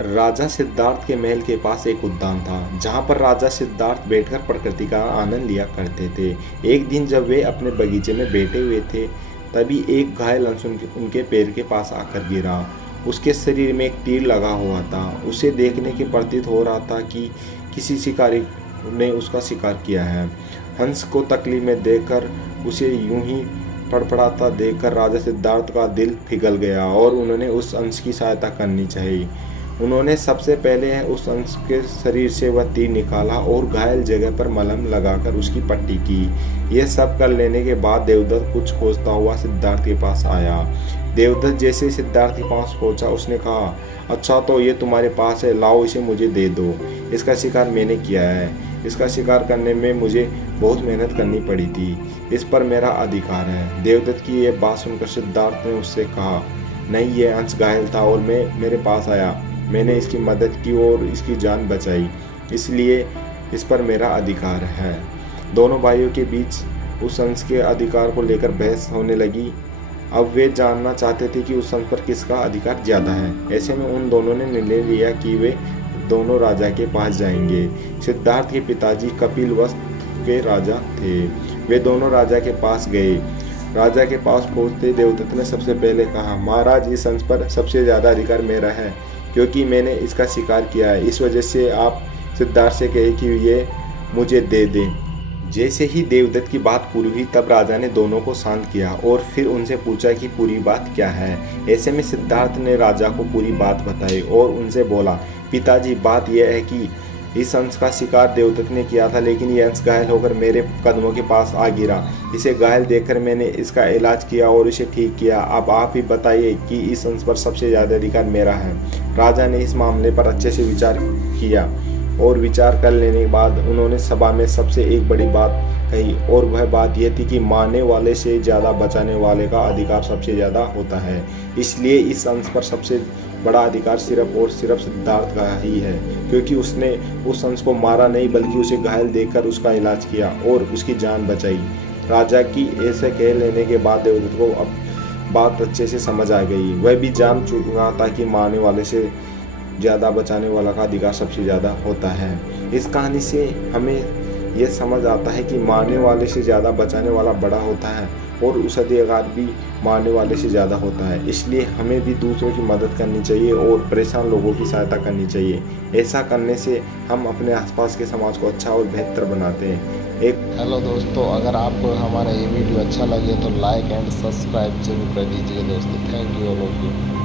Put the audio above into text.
राजा सिद्धार्थ के महल के पास एक उद्यान था, जहाँ पर राजा सिद्धार्थ बैठकर प्रकृति का आनंद लिया करते थे। एक दिन जब वे अपने बगीचे में बैठे हुए थे, तभी एक घायल अंश उनके पैर के पास आकर गिरा। उसके शरीर में एक तीर लगा हुआ था। उसे देखने के प्रतीत हो रहा था कि किसी शिकारी ने उसका शिकार किया है। हंस को तकलीफ में देखकर, उसे यूं ही फड़फड़ाता देखकर राजा सिद्धार्थ का दिल पिघल गया और उन्होंने उस अंश की सहायता करनी चाहिए। उन्होंने सबसे पहले उस अंश के शरीर से वह तीर निकाला और घायल जगह पर मलहम लगाकर उसकी पट्टी की। यह सब कर लेने के बाद देवदत्त कुछ खोजता हुआ सिद्धार्थ के पास आया। देवदत्त जैसे सिद्धार्थ के पास पहुंचा, उसने कहा, अच्छा तो ये तुम्हारे पास है, लाओ इसे मुझे दे दो। इसका शिकार मैंने किया है। इसका शिकार करने में मुझे बहुत मेहनत करनी पड़ी थी। इस पर मेरा अधिकार है। देवदत्त की यह बात सुनकर सिद्धार्थ ने उससे कहा, नहीं, यह अंश घायल था और मेरे पास आया। मैंने इसकी मदद की और इसकी जान बचाई, इसलिए इस पर मेरा अधिकार है। दोनों भाइयों के बीच उस अंश के अधिकार को लेकर बहस होने लगी। अब वे जानना चाहते थे कि उस अंश पर किसका अधिकार ज़्यादा है। ऐसे में उन दोनों ने निर्णय लिया कि वे दोनों राजा के पास जाएंगे। सिद्धार्थ के पिताजी कपिलवस्तु के राजा थे। वे दोनों राजा के पास गए। राजा के पास पहुंचते देवदत्त ने सबसे पहले कहा, महाराज, इस अंश पर सबसे ज़्यादा अधिकार मेरा है, क्योंकि मैंने इसका शिकार किया है। इस वजह से आप सिद्धार्थ से कहे कि ये मुझे दे दें। जैसे ही देवदत्त की बात पूरी हुई, तब राजा ने दोनों को शांत किया और फिर उनसे पूछा कि पूरी बात क्या है। ऐसे में सिद्धार्थ ने राजा को पूरी बात बताई और उनसे बोला, पिताजी, बात यह है कि इस अंश का शिकार देवदत्त ने किया था, लेकिन यह अंश घायल होकर मेरे कदमों के पास आ गिरा। इसे घायल देखकर मैंने इसका इलाज किया और इसे ठीक किया। अब आप ही बताइए कि इस अंश पर सबसे ज़्यादा अधिकार मेरा है। राजा ने इस मामले पर अच्छे से विचार किया और विचार कर लेने के बाद उन्होंने सभा में सबसे एक बड़ी बात कही, और वह बात यह थी कि मारने वाले से ज़्यादा बचाने वाले का अधिकार सबसे ज़्यादा होता है। इसलिए इस अंश पर सबसे बड़ा अधिकार सिर्फ और सिर्फ सिद्धार्थ का ही है, क्योंकि उसने उस अंश को मारा नहीं, बल्कि उसे घायल देखकर उसका इलाज किया और उसकी जान बचाई। राजा की ऐसे कह लेने के बाद देवदत्त को अब बात अच्छे से समझ आ गई। वह भी जान चुका था कि मारने वाले से ज़्यादा बचाने वाला का अधिकार सबसे ज़्यादा होता है। इस कहानी से हमें यह समझ आता है कि मारने वाले से ज़्यादा बचाने वाला बड़ा होता है और उस अधिकार भी मारने वाले से ज़्यादा होता है। इसलिए हमें भी दूसरों की मदद करनी चाहिए और परेशान लोगों की सहायता करनी चाहिए। ऐसा करने से हम अपने आसपास के समाज को अच्छा और बेहतर बनाते हैं। हेलो दोस्तों, अगर आपको हमारा ये वीडियो अच्छा लगे तो लाइक एंड सब्सक्राइब जरूर कर दीजिए दोस्तों। Thank you all of you.